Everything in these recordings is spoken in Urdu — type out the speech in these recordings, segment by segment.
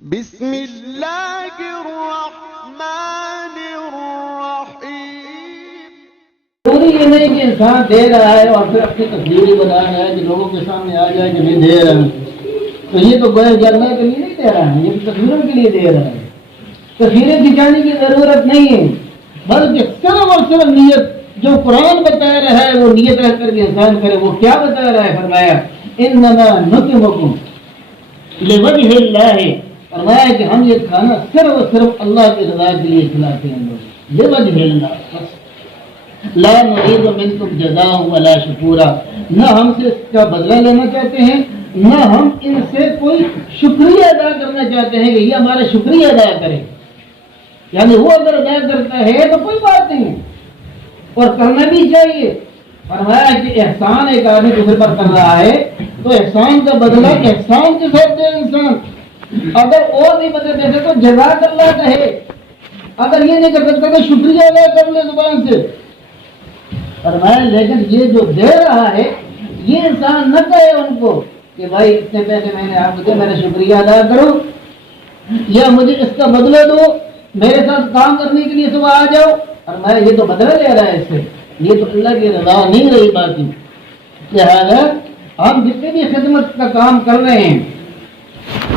بسم اللہ الرحمن الرحیم۔ ضروری یہ نہیں کہ انسان دے رہا ہے اور پھر اپنی تصویر بنا رہا ہے کہ لوگوں کے سامنے آ جائے کہ نہیں دے رہا ہے، تو یہ تو گویا جلنے کے لیے نہیں دے رہا ہے، یہ تصویروں کے لیے دے رہا ہے۔ تصویریں کھینچانے کی ضرورت نہیں ہے، بلکہ صرف اور صرف نیت جو قرآن بتا رہا ہے وہ نیت رکھ کر کے انسان کرے۔ وہ کیا بتا رہا ہے؟ فرمایا انما نطعمکم لوجہ اللہ، فرمایا کہ ہم یہ کھانا صرف اور صرف اللہ کی رضا کے لیے کھلاتے ہیں، لوگ لوجہ اللہ، لا نريد منکم جزاء ولا شکورا، نہ ہم سے اس کا بدلہ لینا چاہتے ہیں، نہ ہم ان سے کوئی شکریہ ادا کرنا چاہتے ہیں کہ یہ ہمارا شکریہ ادا کرے۔ یعنی وہ اگر ادا کرتا ہے تو کوئی بات نہیں ہے اور کرنا بھی چاہیے۔ فرمایا کہ احسان ایک آدمی دوسرے پر کر رہا ہے تو احسان کا بدلہ احسان کے ساتھ دے انسان۔ اگر اور نہیں بدلے دے تو جزاک اللہ کہے، اگر یہ نہیں کر سکتا تو شکریہ ادا کر لے زبان سے۔ فرمایا لیکن یہ جو دے رہا ہے یہ انسان نہ کہے ان کو کہ بھائی اتنے پیسے میں نے آپ کو دے، میرا شکریہ ادا کرو یا مجھے اس کا بدلہ دو، میرے ساتھ کام کرنے کے لیے صبح آ جاؤ۔ فرمایا یہ تو بدلہ لے رہا ہے اس سے، یہ تو اللہ کی رضا نہیں رہی باقی۔ لہٰذا ہم جتنے بھی خدمت کا کام کر رہے ہیں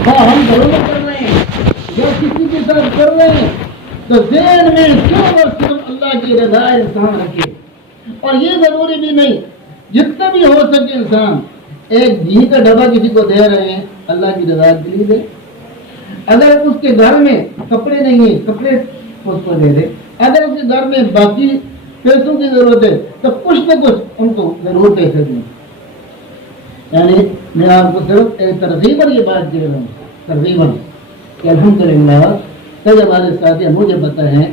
وہ ہم ضرور کر رہے ہیں یا کسی کے ساتھ کر رہے ہیں تو ذہن میں صرف اور صرف اللہ کی رضا انسان رکھے۔ اور یہ ضروری بھی نہیں، جتنا بھی ہو سکے انسان ایک گھی کا ڈبہ کسی کو دے رہے ہیں اللہ کی رضا کے لیے دے۔ اگر اس کے گھر میں کپڑے نہیں ہیں کپڑے اس کو دے دے، اگر اس کے گھر میں باقی پیسوں کی ضرورت ہے تو کچھ نہ کچھ ان کو ضرور پیسے دیں۔ یعنی میں آپ کو صرف ایک ترغیب اور یہ بات کہہ رہا ہوں، ترغیباً کہ الحمدللہ کئی ہمارے ساتھی مجھے پتہ ہے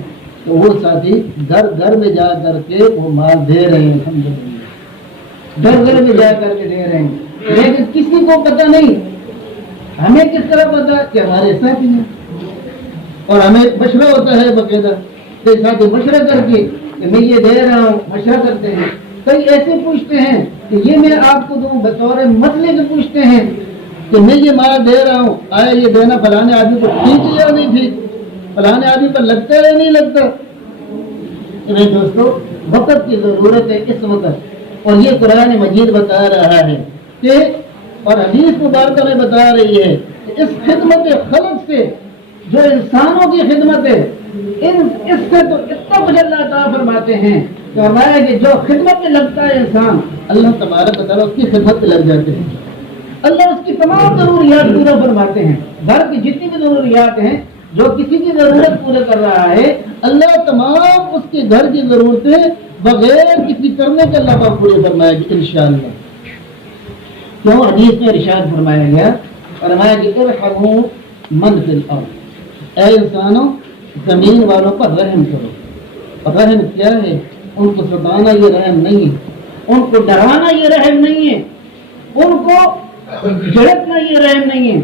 کہ وہ ساتھی گھر گھر میں جا کر کے وہ مال دے رہے ہیں، الحمدللہ گھر گھر میں جا کر کے دے رہے ہیں، لیکن کسی کو پتہ نہیں۔ ہمیں کس طرح پتہ کہ ہمارے ساتھی ہیں، اور ہمیں مشورہ ہوتا ہے باقاعدہ کہ ساتھی مشورہ کر کے کہ میں یہ دے رہا ہوں، مشورہ کرتے ہیں۔ کئی ایسے پوچھتے ہیں کہ یہ میں آپ کو دوں، بطور مسئلے کے پوچھتے ہیں کہ میں یہ مال دے رہا ہوں، آیا یہ دینا فلانے آدمی کو ٹھیک ہے یا نہیں ٹھیک، فلانے آدمی پر لگتا ہے یا نہیں لگتا۔ میرے دوستو وقت کی ضرورت ہے اس وقت، اور یہ قرآن مجید بتا رہا ہے کہ اور حدیث مبارکہ میں بتا رہی ہے کہ اس خدمت خلق سے جو انسانوں کی خدمت ہے اس سے تو اتنا کچھ اللہ تعالیٰ فرماتے ہیں کہ فرمایا کہ جو خدمت میں لگتا ہے انسان اللہ تبارک و تعالیٰ اس کی خدمت میں لگ جاتے ہیں، اللہ اس کی تمام ضروریات پورا فرماتے ہیں۔ گھر کی جتنی بھی ضروریات ہیں جو کسی کی ضرورت پورا کر رہا ہے اللہ تمام اس کے گھر کی ضرورتیں بغیر کسی کرنے کے اللہ کا پورے فرمائے گی انشاءاللہ۔ کیوں؟ حدیث میں ارشاد فرمایا گیا، فرمایا کہ ارحموا من فی الارض، اے انسانوں زمین والوں پر رحم کرو۔ اور رحم کیا ہے؟ ان کو ستانا یہ رحم نہیں ہے، ان کو ڈرانا یہ رحم نہیں ہے، ان کو جھڑکنا یہ رحم نہیں ہے۔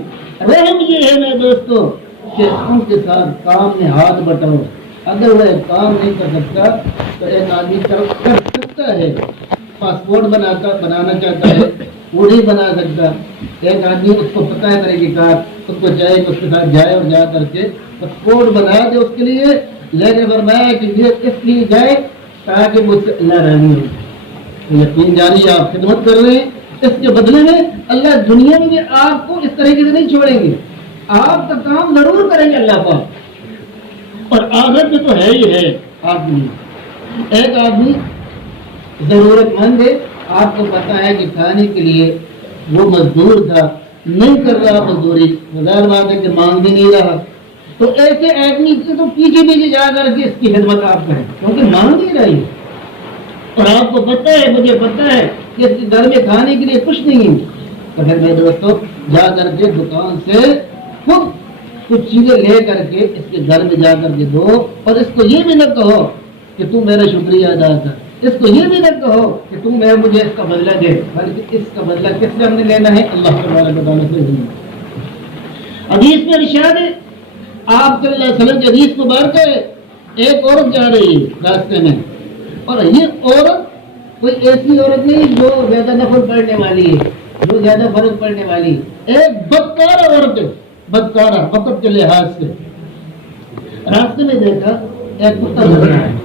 رحم یہ ہے میرے دوستو کہ ان کے ساتھ کام میں ہاتھ بٹاؤ۔ اگر وہ کام نہیں کر سکتا تو ایک آدمی کر سکتا ہے، پاسپورٹ بنانا چاہتا ہے وہ نہیں بنا سکتا۔ ایک آدمی اس کو پتہ ہے طریقہ کار، اس کو چاہے کہ اس کے ساتھ جائے اور جا کر کے پاسپورٹ بنا دے اس کے لیے، لیکن فرمایا کہ یہ اس لیے جائے تاکہ مجھ سے اللہ راضی ہو۔ یقین جانیے آپ خدمت کر رہے ہیں، اس کے بدلے میں اللہ دنیا میں بھی آپ کو اس طریقے سے نہیں چھوڑیں گے، آپ کا کام ضرور کریں گے اللہ پاک، اور آخرت میں تو ہے ہی ہے آپ نہیں۔ ایک آدمی ضرورت مند ہے، آپ کو پتا ہے کہ کھانے کے لیے وہ مزدور تھا، نہیں کر رہا مزدوری، ظاہر بات ہے کہ مانگ بھی نہیں رہا، تو ایسے آدمی سے تو پیچھے پیچھے جا کر کے اس کی خدمت آپ کریں کیونکہ مانگ نہیں رہی ہے، اور آپ کو پتہ ہے مجھے پتہ ہے کہ اس کے گھر میں کھانے کے لیے کچھ نہیں ہے، تو پھر میرے دوستوں جا کر کے دکان سے خود کچھ چیزیں لے کر کے اس کے گھر میں جا کر کے دو، اور اس کو یہ بھی نہ کہو کہ تم میرا شکریہ ادا کر، اس کو یہ بھی نہ کہو کہ تم مجھے اس کا بدلہ دے، بلکہ اس کا بدلہ کس سے ہم نے لینا ہے؟ اللہ تبارک و تعالیٰ سے۔ حدیث میں ارشاد ہے، آپ صلی اللہ علیہ وسلم کی حدیث مبارکہ ہے، ایک عورت جا رہی ہے راستے میں، اور یہ عورت کوئی ایسی عورت نہیں جو زیادہ نفل پڑھنے والی ہے، جو زیادہ فرض پڑھنے والی ہے، ایک بدکار عورت ہے، بدکارہ وقت کے لحاظ سے. راستے میں دیکھا ایک کتا مر رہا ہے،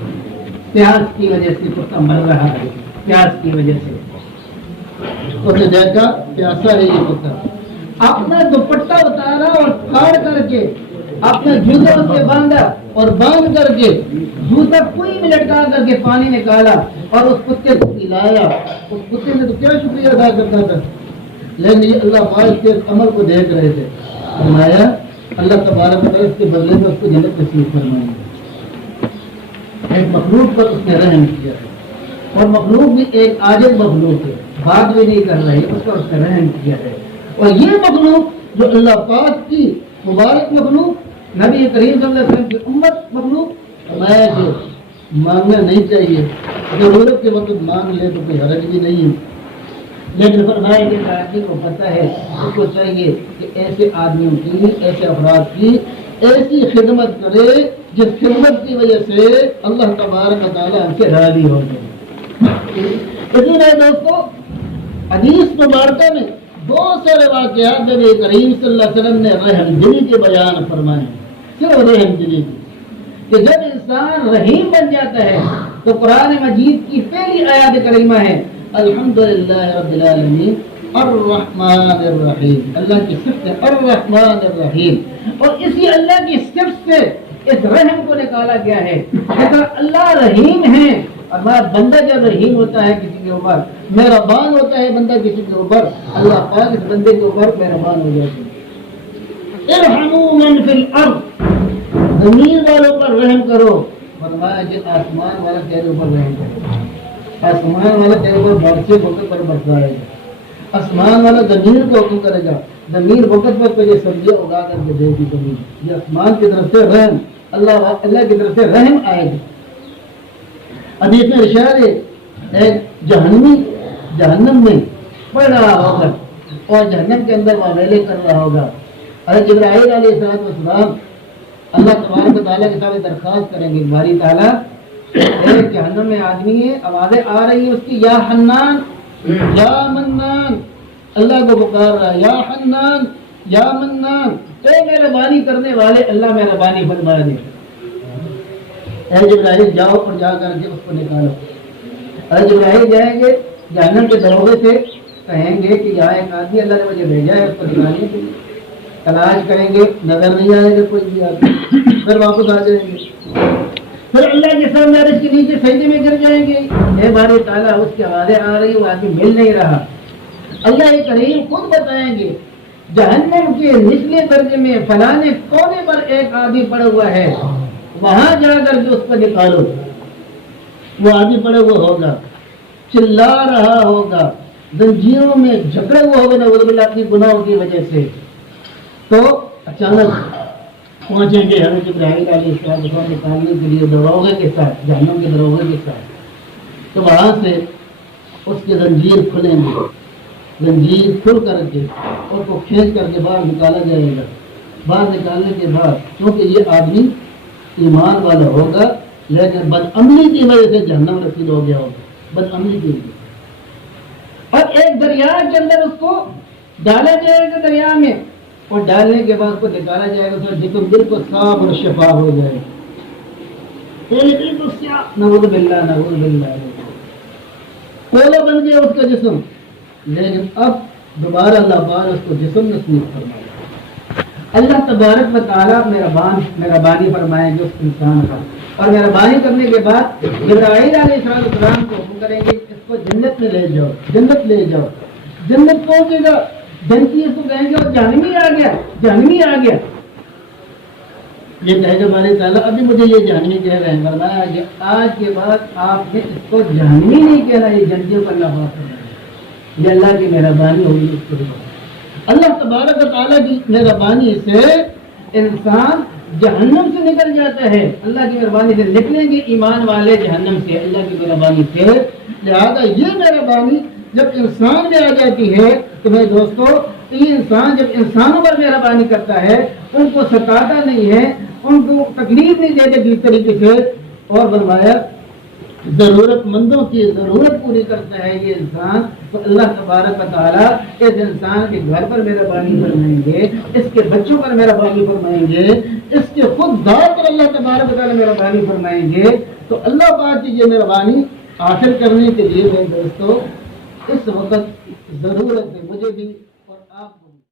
پیاس کی وجہ سے کتا مر رہا ہے، پیاس کی وجہ سے. تو نے دیکھا پیاسا ہے یہ کتا، اپنا دوپٹہ اتارا اور پھاڑ کر کے اپنا جوتا اس سے باندھا اور باندھ کر کے جوتا کوئی میں لٹکا کر کے پانی نکالا اور اس کتے کو پلایا. اس کتے نے تو کیا شکریہ ادا کرتا تھا، لیکن یہ اللہ پاک کے عمل کو دیکھ رہے تھے. فرمایا اللہ تبارک و تعالیٰ اس کے بدلے میں اس کو جنت نصیب فرمائیں گے. ایک مخلوق پر اس نے رحم کیا ہے، اور مخلوق بھی ایک عاجز مخلوق ہے، بات بھی نہیں کر رہی، اس پر اس نے رحم کیا ہے. اور یہ مخلوق جو اللہ پاک کی مبارک مخلوق، نبی کریم صلی اللہ علیہ وسلم کی امت مخلوق، فرمایا کہ مانگنا نہیں چاہیے، ضرورت کے وقت مانگ لے تو کوئی حرج بھی نہیں ہے. لیکن فرمایا کہ آدمی کو پتہ ہے، اس کو چاہیے کہ ایسے آدمیوں کی، ایسے افراد کی ایسی خدمت کرے جس خدمت کی وجہ سے اللہ تبارک و تعالیٰ ہم سے راضی ہو جائے. لیکن اے دوستو، حدیث مبارکہ میں بہت سارے واقعات نبی کریم صلی اللہ علیہ وسلم نے رحم دلی کے بیان فرمائے. صرف رحم دلی کی کہ جب انسان رحیم بن جاتا ہے تو قرآن مجید کی پہلی آیات کریمہ ہے الحمدللہ رب العالمین الرحمن الرحیم. اللہ کی صفت ہے الرحمن الرحیم، اور اسی اللہ کی صفت سے اس رحم کو نکالا گیا ہے. اللہ رحیم ہے، اور بندہ جب رحیم ہوتا ہے کسی کے اوپر، مہربان ہوتا ہے بندہ کسی کے اوپر، اللہ پاک اس بندے کے اوپر مہربان ہو جاتے ہیں. ارحموا من فی الارض، زمین والوں پر رحم کرو. فرمایا کہ آسمان والا تیرے اوپر رحم کرے، آسمان والا تیرے اوپر بارشیں وقت پر برسائے گا، آسمان والا زمین کو حکم کرے گا، زمین وقت پر تجھے سبزیاں اگا کر کے دے گی. زمین یہ آسمان کی طرف سے رحم، اللہ کی طرف سے رحم آئے گا. حدیث میں ارشاد ہے ایک جہنمی جہنم میں پڑ رہا ہوگا اور جہنم کے اندر معاملے کر رہا ہوگا. حضرت جبرائیل علیہ السلام اللہ تبارک و تعالیٰ کے سامنے درخواست کریں گے، باری تعالیٰ ایک جہنم میں آدمی ہے، آوازیں آ رہی ہیں اس کی، یا حنان یا منان، اللہ کو پکار رہا ہے یا حنان یا منان، اے مہربانی کرنے والے اللہ مہربانی فرما دے. اے جبرائیل جاؤ اور جا کر کے اس کو نکالو. اے جبرائیل جائیں گے جہنم کے دروازے سے، کہیں گے کہ یہاں ایک آدمی اللہ نے مجھے بھیجا ہے، اس کو نکالنے کے لیے. تلاش کریں گے، نظر نہیں آئے گا کوئی بھی آدمی، پھر واپس آ جائیں گے. پھر اللہ کے سامنے عرش کے نیچے سجدے میں گر جائیں گے. اے باری تعالیٰ اس کی آوازیں آ رہی، وہ آدمی مل نہیں رہا. اللہ کریم خود بتائیں گے جہنم کے نچلے درجے میں فلانے کونے پر ایک آدمی پڑا ہوا ہے، وہاں جا کر کے اس کو نکالو. وہ آدمی پڑا ہوا ہوگا، چلا رہا ہوگا، زنجیروں میں جکڑے ہوا ہوگا نعوذ باللہ اپنی گناہوں کی وجہ سے. تو اچانک پہنچیں گے حضرت ابراہیم علیہ السلام نکالنے کے لیے دروازے کے ساتھ، جہنم کے دروازے کے ساتھ. تو وہاں سے اس کے زنجیر کھلیں گے، زنجیر کھل کر کے اس کو کھینچ کر کے باہر نکالا جائے گا. باہر نکالنے کے بعد کیونکہ یہ آدمی ایمان والا ہوگا لیکن بدعملی کی وجہ سے جہنم رسید ہو گیا ہوگا، بدعملی کی وجہ. اور ایک دریا کے اندر اس کو ڈالا جائے گا دریا میں، اور ڈالنے کے بعد اس کو نکالا جائے گا، اس کا جسم بالکل صاف اور شفاف ہو جائے گا. بالکل سیاہ، نعوذ باللہ نعوذ باللہ، کولا بن گیا اس کا جسم. لیکن اب دوبارہ اللہ پاک اس کو جسم نصیب فرمائے. اللہ تبارک و تعالیٰ مہربانی فرمائیں گے اس انسان پر، اور مہربانی کرنے کے بعد جبرائیل علیہ السلام کو حکم کریں گے اس کو جنت میں لے جاؤ، جنت لے جاؤ. جنت پہنچے گا، جنتی اس کو کہیں گے وہ جہنمی آ گیا، جہنمی آ گیا. یہ کہے گا باری تعالیٰ ابھی مجھے یہ جہنمی کہہ رہے ہیں، فرمایا کہ آج کے بعد آپ نے اس کو جہنمی نہیں کہنا، یہ جنتیوں کا اللہ بات ہے. یہ اللہ کی مہربانی ہوگی اس کے اوپر. اللہ تبارک و تعالیٰ کی مہربانی سے انسان جہنم سے نکل جاتا ہے. اللہ کی مہربانی سے نکلیں گے ایمان والے جہنم سے، اللہ کی مہربانی سے. لہذا یہ مہربانی جب انسان میں آ جاتی ہے تو میرے دوستو، یہ انسان جب انسانوں پر مہربانی کرتا ہے، ان کو ستاتا نہیں ہے، ان کو تکلیف نہیں دیتے کس طریقے سے. اور فرمایا ضرورت مندوں کی ضرورت پوری کرتا ہے یہ انسان، تو اللہ تبارک و تعالیٰ اس انسان کے گھر پر مہربانی فرمائیں گے، اس کے بچوں پر مہربانی فرمائیں گے، اس کے خود ذات پر اللہ تبارک و تعالیٰ مہربانی فرمائیں گے۔ تو اللہ پاک کی یہ مہربانی حاصل کرنے کے لیے میرے دوستو اس وقت ضرورت ہے، مجھے بھی